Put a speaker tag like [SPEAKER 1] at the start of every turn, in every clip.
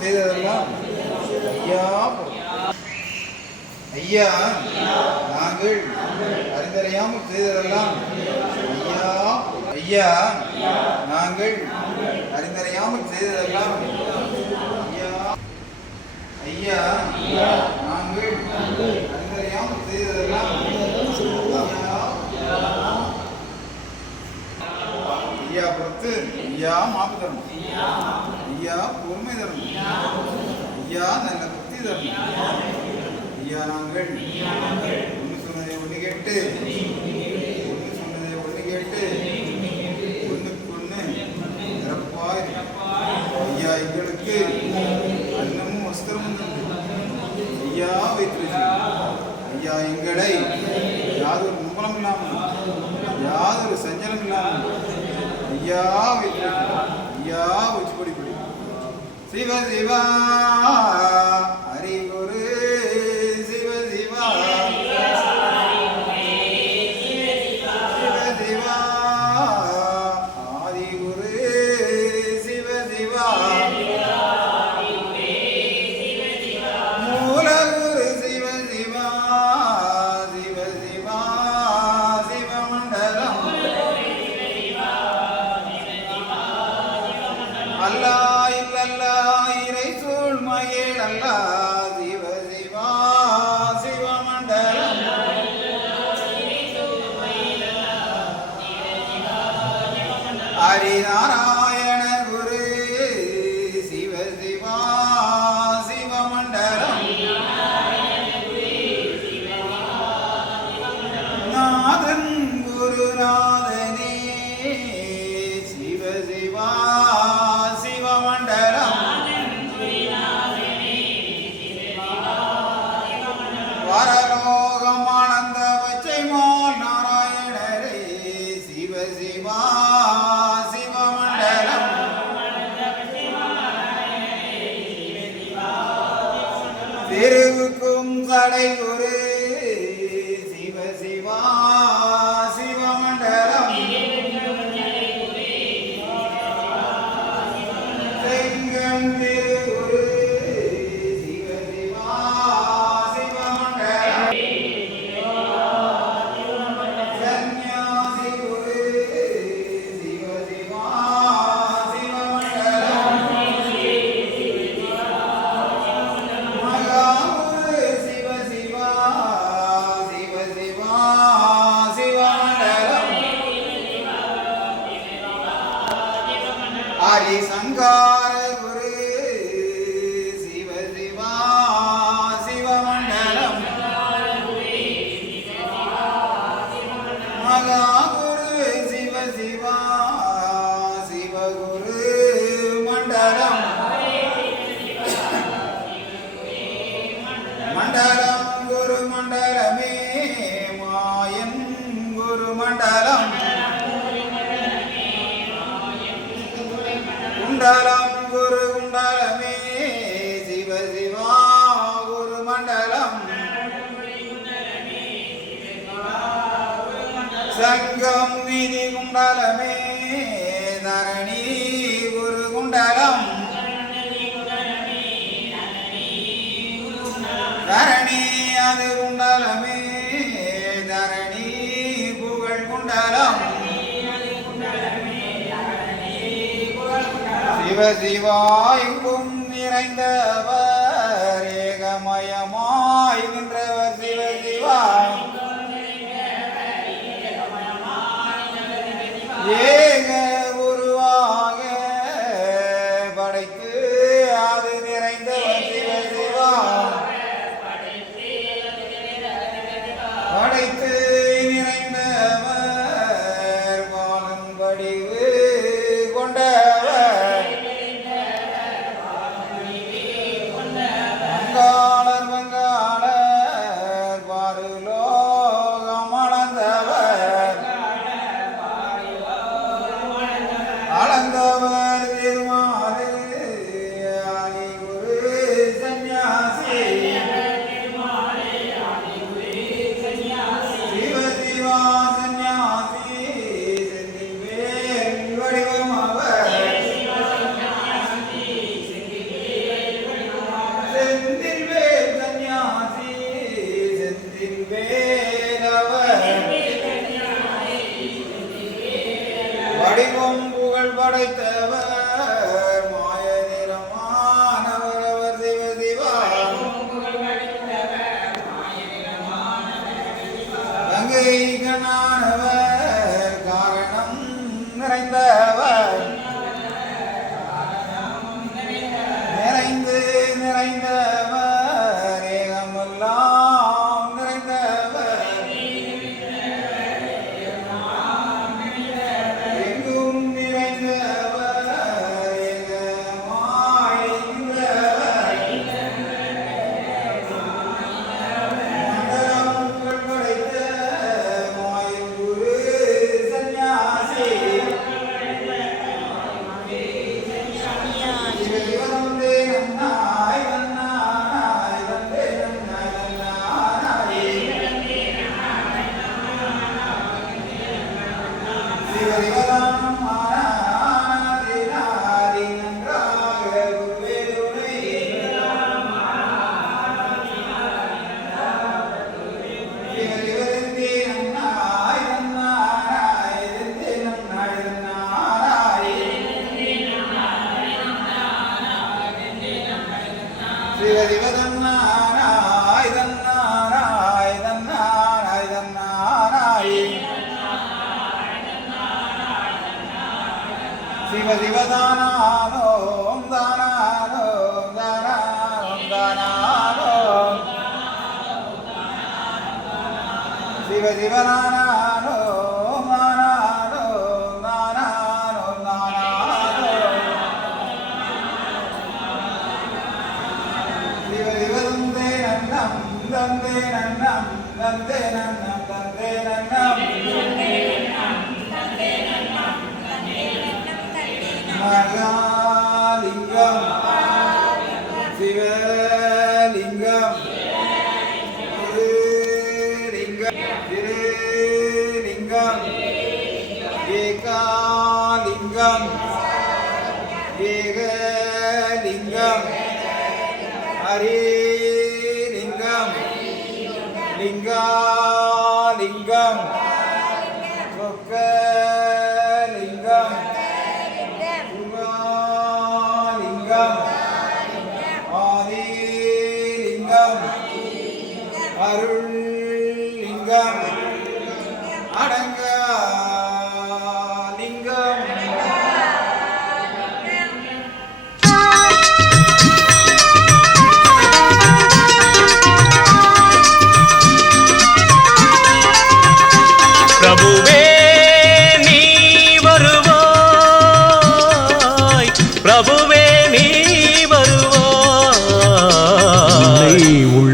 [SPEAKER 1] செய்ததெல்லாம் ஐயா ஐயா நாங்கள் அறிந்தறியாமல் செய்ததெல்லாம் ஐயா ஐயா நாங்கள் அறிந்தறியாமல் செய்ததெல்லாம் ஐயா ஐயா நாங்கள் அறிந்தறியாமல் செய்ததெல்லாம் ஐயா ஐயா பொறுத்து ஐயா மாப்பு தரணும். ஐயா பொறுமை தரணும் ஐயா நல்ல புத்தி தரணும் ஐயா நாங்கள். ஒன்று சொன்னதை ஒன்று கேட்டு. ஒன்று சொன்னதை ஒன்று கேட்டு. ஒன்றுக்கு ஒன்று சிறப்பாய் ஐயா எங்களுக்கு அன்னமும் வஸ்திரமும் தந்து ஐயா வைத்திருக்கிறோம் ஐயா எங்களை யாதொரு மும்பலம் இல்லாமல் யாதொரு சஞ்சலம் இல்லாமல் ஐயா வைத்திருக்கிறோம் ஐயா உச்சிப்படி சிவ சிவா 장가 திருவுக்கும் சடை ஒரு movement சிவ சிவா நிறைந்தவர் சிவ சிவசிவதானானோம் தானானோம் தானா Yeah. லிங்கம். ஏகலிங்கம். ஹரிலிங்கம் லிங்காலிங்கம். சொக்கலிங்கம். சுகாலிங்கம் ஆதிலிங்கம். அருள்லிங்கம்.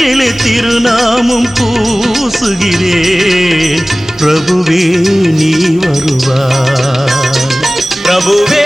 [SPEAKER 2] மேலே திருநாமம் பூசுகிறேன் பிரபுவே நீ வருவா
[SPEAKER 3] பிரபுவே